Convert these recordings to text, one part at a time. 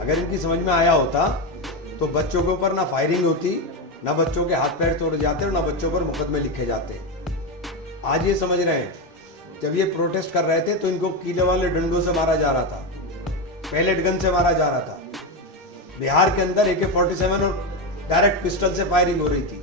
अगर इनकी समझ में आया होता तो बच्चों के ऊपर ना फायरिंग होती, ना बच्चों के हाथ पैर तोड़े जाते और ना बच्चों पर मुकदमे लिखे जाते। आज ये समझ रहे हैं, जब ये प्रोटेस्ट कर रहे थे तो इनको कीले वाले डंडों से मारा जा रहा था, पैलेट गन से मारा जा रहा था। बिहार के अंदर AK-47 और डायरेक्ट पिस्टल से फायरिंग हो रही थी।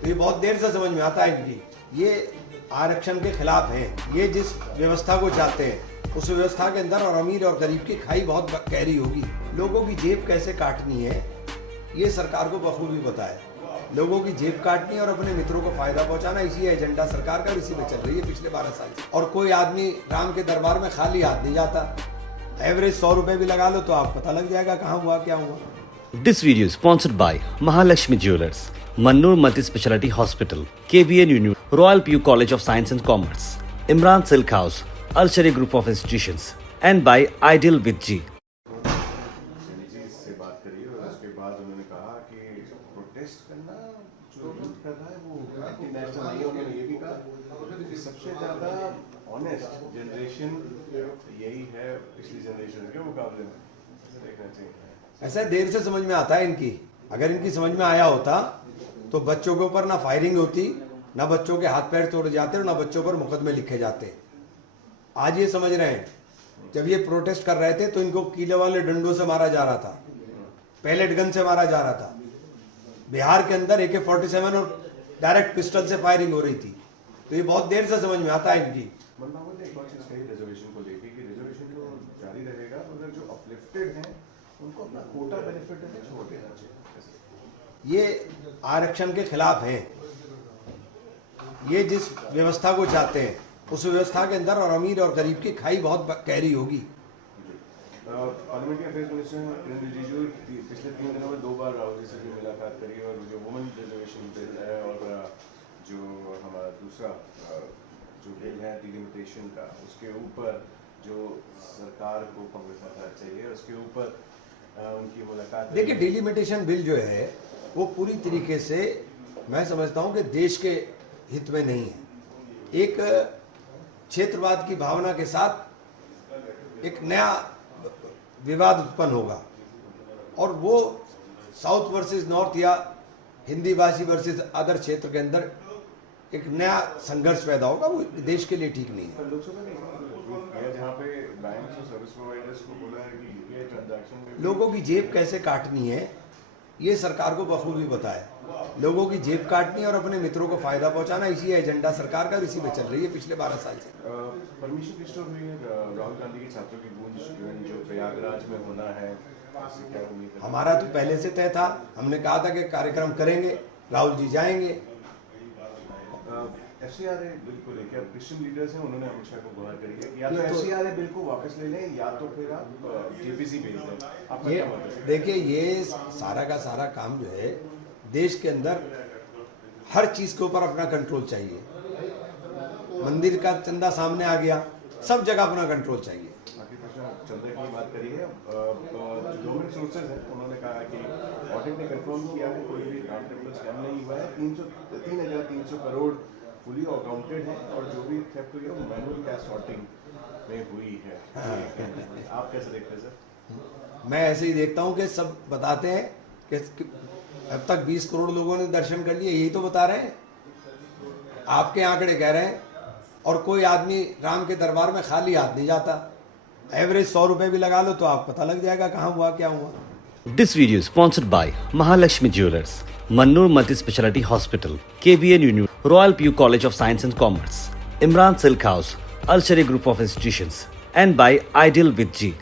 तो ये बहुत देर से समझ में आता है इनकी। ये आरक्षण के खिलाफ हैं। ये जिस व्यवस्था को चाहते हैं उस व्यवस्था के अंदर और अमीर और गरीब की खाई बहुत गहरी होगी। लोगों की जेब कैसे काटनी है ये सरकार को बखूबी पता है। लोगों की जेब काटनी और अपने मित्रों को फायदा पहुंचाना, इसी एजेंडा सरकार का, इसी में चल रही है पिछले 12 साल से। और कोई आदमी राम के दरबार में खाली हाथ नहीं जाता। एवरेज 100 रुपए भी लगा लो तो आप पता लग जाएगा कहाँ हुआ क्या हुआ। This video is sponsored by Mahalakshmi Jewelers, Mannur Multi-Speciality Hospital, KBN Union, Royal PU College of Science and Commerce, Imran Silk House, Al-Sharia Group of Institutions, and by Ideal with G. से बात करी और उसके बाद उन्होंने कहा कि protest करना जो यूथ कर रहा है वो एंटी नेशनल नहीं है। उन्होंने ये भी कहा कि सबसे ज़्यादा ऑनेस्ट जनरेशन यही है पिछली जनरेशन के मुकाबले में। देखना चाहिए। ऐसा देर से समझ में आता है इनकी। अगर इनकी समझ में आया होता तो बच्चों के ऊपर ना फायरिंग होती, ना बच्चों के हाथ पैर तोड़े जाते और ना बच्चों पर मुकदमे लिखे जाते। आज ये समझ रहे हैं, जब ये प्रोटेस्ट कर रहे थे तो इनको कीले वाले डंडों से मारा जा रहा था, पैलेट गन से मारा जा रहा था। बिहार के अंदर AK-47 और डायरेक्ट पिस्टल से फायरिंग हो रही थी। तो ये बहुत देर से समझ में आता है इनकी। मनमोहन ने एक और चीज़ कही रिजर्वेशन को लेकर कि रिजर्वेशन तो जारी रहेगा, मगर जो अपलिफ्टेड हैं उनको अपना कोटा बेनिफिट है छोड़ देना चाहिए। ये आरक्षण के खिलाफ हैं। ये जिस व्यवस्था को चाहते हैं उस व्यवस्था के अंदर और अमीर और गरीब की खाई बहुत गहरी होगी। पार्लियामेंट्री अफेयर्स मिनिस्टर किरण रिजिजू पिछले 3 दिनों में 2 बार राहुल जी से भी मुलाकात करी और जो वुमेन रिजर्वेशन बिल है और जो हमारा दूसरा जो बिल है डिलिमिटेशन का, उसके ऊपर जो सरकार को कांग्रेस में करना चाहिए उसके ऊपर उनकी मुलाकात। देखिए, डिलिमिटेशन बिल जो है वो पूरी तरीके से मैं समझता हूँ कि देश के हित में नहीं है। एक क्षेत्रवाद की भावना के साथ एक नया विवाद उत्पन्न होगा और वो साउथ वर्सेस नॉर्थ या हिंदी भाषी वर्सेस अदर क्षेत्र के अंदर एक नया संघर्ष पैदा होगा। वो देश के लिए ठीक नहीं है। लोकसभा ने जहाँ पे बैंक्स और सर्विस प्रोवाइडर्स को बोला है कि यूपीआई ट्रांजैक्शन में लोगों की जेब कैसे काटनी है ये सरकार को बखूबी पता है। लोगों की जेब काटनी और अपने मित्रों को फायदा पहुंचाना, इसी एजेंडा सरकार का, इसी में चल रही है पिछले 12 साल से। परमिशन रिस्टोर हुई है राहुल गांधी के छात्रों की गूंज जो प्रयागराज में होना है, क्या उम्मीद है? हमारा तो पहले से तय था। हमने कहा था कि कार्यक्रम करेंगे, राहुल जी जाएंगे। FCRA बिल को लेकर अब क्रिश्चियन लीडर्स हैं, उन्होंने अमित शाह को गुहार करी है कि या तो FCRA बिल को वापस ले लें या तो फिर आप JPC भेज दें। आपका क्या मत है? देखिए, ये सारा का सारा काम जो है देश के अंदर हर चीज के ऊपर अपना कंट्रोल चाहिए। मंदिर का चंदा सामने आ गया, सब जगह अपना कंट्रोल चाहिए। चंदा की बात करी है, गवर्नमेंट सोर्सेज हैं, उन्होंने कहा कि ऑडिट ने कंफर्म किया है कोई भी राम टेम्पल स्कैम नहीं हुआ है। 3,300 करोड़ फुली अकाउंटेड है और जो भी थेफ्ट हुई है वो मैनुअल कैश सॉर्टिंग में हुई है। आप कैसे देखते हैं सर? मैं ऐसे ही देखता हूँ कि सब बताते हैं कि अब तक 20 करोड़ लोगों ने दर्शन कर लिए, यही तो बता रहे हैं। आपके आंकड़े कह रहे हैं। और कोई आदमी राम के दरबार में खाली हाथ नहीं जाता। एवरेज 100 रुपए भी लगा लो तो आप पता लग जाएगा कहाँ हुआ क्या हुआ। This video is sponsored by Mahalakshmi Jewelers, Mannur Multi-Speciality Hospital, KBN Union, Royal PU College of Science and Commerce, Imran Silk House, Al-Sharia Group of Institutions, and by Ideal with G.